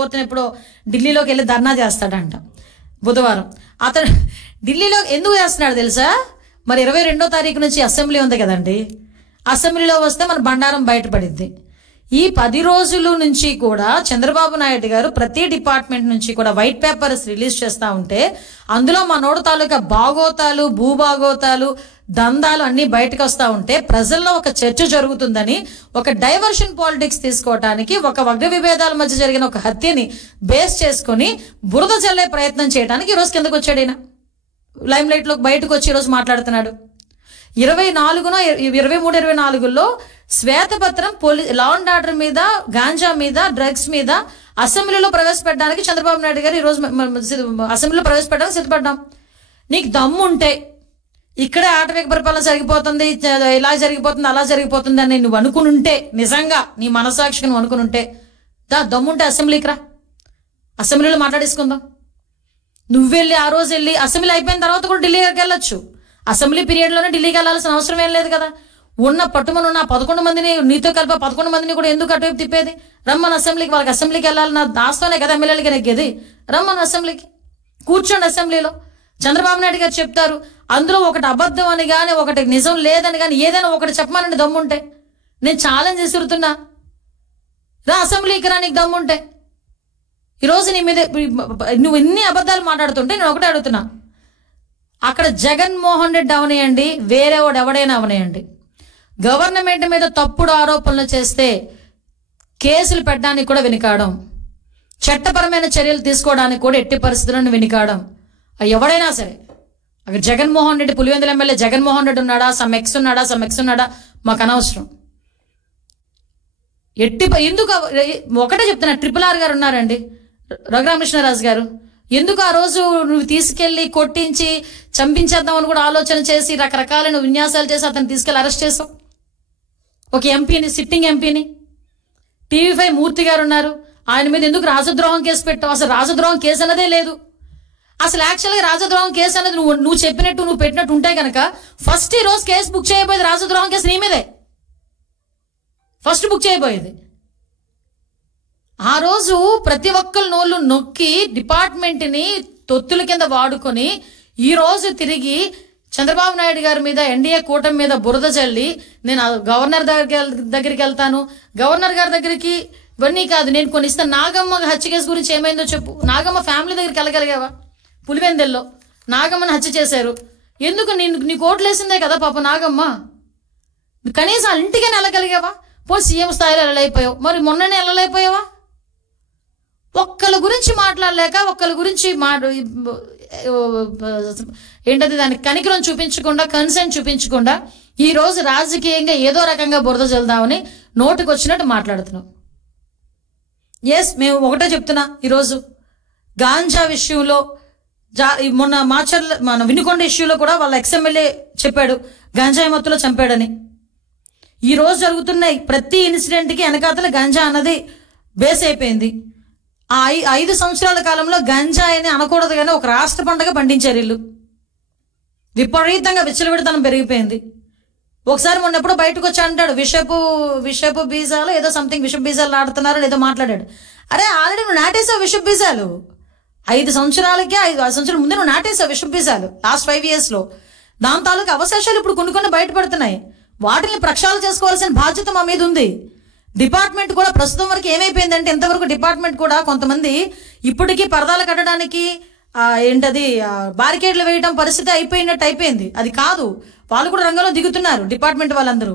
4th ఎప్పుడో ఢిల్లీలోకి వెళ్ళి ధర్నా చేస్తాడంట బుధవారం. అతను ఢిల్లీలో ఎందుకు చేస్తున్నాడు తెలుసా? మరి 22వ తారీఖు నుంచి అసెంబ్లీ ఉంది కదండి, అసెంబ్లీలో వస్తే మన బండారం బయటపడింది. ఈ 10 రోజుల నుంచి కూడా చంద్రబాబు నాయుడు గారు ప్రతి డిపార్ట్మెంట్ నుంచి కూడా వైట్ పేపర్స్ రిలీజ్ చేస్తూ ఉంటే అందులో మనోడు తాలూకా భాగోతాలు, భూభాగోతాలు, దందాలు అన్ని బయటకు వస్తూ ఉంటే ప్రజల్లో ఒక చర్చ జరుగుతుందని, ఒక డైవర్షన్ పాలిటిక్స్ తీసుకోవడానికి, ఒక వర్గ విభేదాల మధ్య జరిగిన ఒక హత్యని బేస్ చేసుకుని బురద చల్లే ప్రయత్నం చేయడానికి ఈరోజు కిందకు వచ్చాడు. ఈయన లైమ్ లైట్ లో బయటకు వచ్చి ఈరోజు మాట్లాడుతున్నాడు. 23-24లో శ్వేతపత్రం లా అండ్ ఆర్డర్ మీద, గాంజా మీద, డ్రగ్స్ మీద అసెంబ్లీలో ప్రవేశపెట్టడానికి చంద్రబాబు నాయుడు గారు ఈరోజు అసెంబ్లీలో ప్రవేశపెట్టడానికి సిద్ధపడ్డాం. నీకు దమ్ము ఉంటే ఇక్కడే ఆటవిక పరిపాలన జరిగిపోతుంది, ఇలా జరిగిపోతుంది, అలా జరిగిపోతుంది అని నువ్వు అనుకునుంటే, నిజంగా నీ మనసాక్షికి నువ్వు అనుకునుంటే దమ్ముంటే అసెంబ్లీకి రా, అసెంబ్లీలో మాట్లాడేసుకుందాం. నువ్వు వెళ్ళి ఆ రోజు వెళ్ళి అసెంబ్లీ అయిపోయిన తర్వాత కూడా ఢిల్లీకి వెళ్ళొచ్చు. అసెంబ్లీ పీరియడ్లోనే ఢిల్లీకి వెళ్ళాల్సిన అవసరం ఏం లేదు కదా. ఉన్న పట్టుమని ఉన్న 11 మందిని నీతో కలిపి 11 మందిని కూడా ఎందుకు అటువైపు తిప్పేది? రమ్మని అసెంబ్లీకి, వాళ్ళకి అసెంబ్లీకి వెళ్ళాలన్న దాస్తోనే కదా ఎమ్మెల్యేలకి నెగ్గేది. రమ్మని అసెంబ్లీకి కూర్చోండి. అసెంబ్లీలో చంద్రబాబు నాయుడు గారు చెప్తారు. అందులో ఒకటి అబద్ధం అని కానీ, ఒకటి నిజం లేదని కానీ ఏదైనా ఒకటి చెప్పమానండి దమ్ముంటే. నేను ఛాలెంజ్ విసురుతున్నా, రా అసెంబ్లీకి రా నీకు దమ్ముంటే. ఈరోజు నీ మీద నువ్వు ఎన్ని అబద్ధాలు మాట్లాడుతుంటే నేను ఒకటే అడుగుతున్నా, అక్కడ జగన్మోహన్ రెడ్డి అవనేయండి, వేరే వాడు ఎవడైనా అవనేయండి, గవర్నమెంట్ మీద తప్పుడు ఆరోపణలు చేస్తే కేసులు పెట్టడానికి కూడా వెనుకాడం, చట్టపరమైన చర్యలు తీసుకోవడానికి కూడా ఎట్టి పరిస్థితులను వెనుకాడం. ఎవడైనా సరే, అక్కడ జగన్మోహన్ రెడ్డి, పులివెందుల ఎమ్మెల్యే జగన్మోహన్ రెడ్డి ఉన్నాడా, సమ్ ఎక్స్ ఉన్నాడా మాకు అనవసరం. ఎందుకు ఒకటే చెప్తున్నా, RRR గారు ఉన్నారండి, రఘురామకృష్ణరాజు గారు. ఎందుకు ఆ రోజు నువ్వు తీసుకెళ్లి కొట్టించి చంపించేద్దామని కూడా ఆలోచన చేసి రకరకాలైన విన్యాసాలు చేసి అతను తీసుకెళ్లి అరెస్ట్ చేసావు? ఒక ఎంపీని, సిట్టింగ్ ఎంపీని. TV5 మూర్తి గారు ఉన్నారు, ఆయన మీద ఎందుకు రాజద్రోహం కేసు పెట్టావు? అసలు రాజద్రోహం కేసు అన్నదే లేదు. అసలు యాక్చువల్గా రాజద్రోహం కేసు అనేది నువ్వు చెప్పినట్టు నువ్వు పెట్టినట్టు ఉంటే కనుక ఫస్ట్ ఈ రోజు కేసు బుక్ చేయబోయేది రాజద్రోహం కేసు నీ మీదే ఫస్ట్ బుక్ చేయబోయేది. ఆ రోజు ప్రతి ఒక్కరి నోళ్ళు నొక్కి డిపార్ట్మెంట్ని తొత్తుల కింద వాడుకొని ఈ రోజు తిరిగి చంద్రబాబు నాయుడు గారి మీద, ఎన్డీఏ కూటమి మీద బురద చల్లి నేను గవర్నర్ దగ్గరికి వెళ్తాను, గవర్నర్ గారి దగ్గరికి ఇవన్నీ కాదు నేను కొన్ని ఇస్తాను. నాగమ్మ హత్య కేసు గురించి ఏమైందో చెప్పు. నాగమ్మ ఫ్యామిలీ దగ్గరికి వెళ్ళగలిగావా? పులివెందెల్లో నాగమ్మని హత్య చేశారు. ఎందుకు? నీకు ఓట్లు వేసిందే కదా పాప నాగమ్మ. కనీసం ఇంటికైనా వెళ్ళగలిగావా? పోనీ సీఎం స్థాయిలో వెళ్ళలేకపోయావు, మరి మొన్ననే వెళ్ళలేకపోయావా? ఒక్కళ్ళ గురించి మాట్లాడలేక, ఒక్కళ్ళ గురించి ఏంటది దానికి కనికరం చూపించకుండా, కన్సెంట్ చూపించకుండా ఈ రోజు రాజకీయంగా ఏదో రకంగా బురద చల్దామని నోటికి వచ్చినట్టు మాట్లాడుతున్నాం. మేము ఒకటే చెప్తున్నా, ఈరోజు గాంజా విషయంలో మొన్న మన వినుకొండ ఇష్యూలో కూడా వాళ్ళ ఎక్స్ఎమ్మెల్యే చెప్పాడు గంజాయి మత్తులో చంపాడని. ఈ రోజు జరుగుతున్న ప్రతి ఇన్సిడెంట్కి వెనకాతల గంజా అన్నది బేస్ అయిపోయింది. ఆ 5 సంవత్సరాల కాలంలో గంజాయిని అనకూడదు కానీ ఒక రాష్ట్ర పండుగ పండించారు వీళ్ళు. విపరీతంగా విచ్చలవిడితనం పెరిగిపోయింది. ఒకసారి మొన్న ఎప్పుడో బయటకు వచ్చి అంటాడు విషపు బీజాలు ఏదో సంథింగ్ విషపు బీజాలు నాటుతున్నారు ఏదో మాట్లాడాడు. అరే ఆల్రెడీ నువ్వు నాటేసావు విషపు బీజాలు. 5 సంవత్సరాలకే 5 సంవత్సరాల ముందే నువ్వు నాటేసావు విషపు బీజాలు లాస్ట్ 5 years లో. దాని తాలూకు అవశేషాలు ఇప్పుడు కొన్ని బయటపడుతున్నాయి. వాటిని ప్రక్షాళన చేసుకోవాల్సిన బాధ్యత మా మీద ఉంది. డిపార్ట్మెంట్ కూడా ప్రస్తుతం వరకు ఏమైపోయిందంటే, ఇంతవరకు డిపార్ట్మెంట్ కూడా కొంతమంది ఇప్పటికీ పరదాలు కట్టడానికి బారికేడ్లు వేయడం పరిస్థితి అయిపోయినట్టు అయిపోయింది. అది కాదు, వాళ్ళు కూడా రంగంలో దిగుతున్నారు డిపార్ట్మెంట్ వాళ్ళందరూ.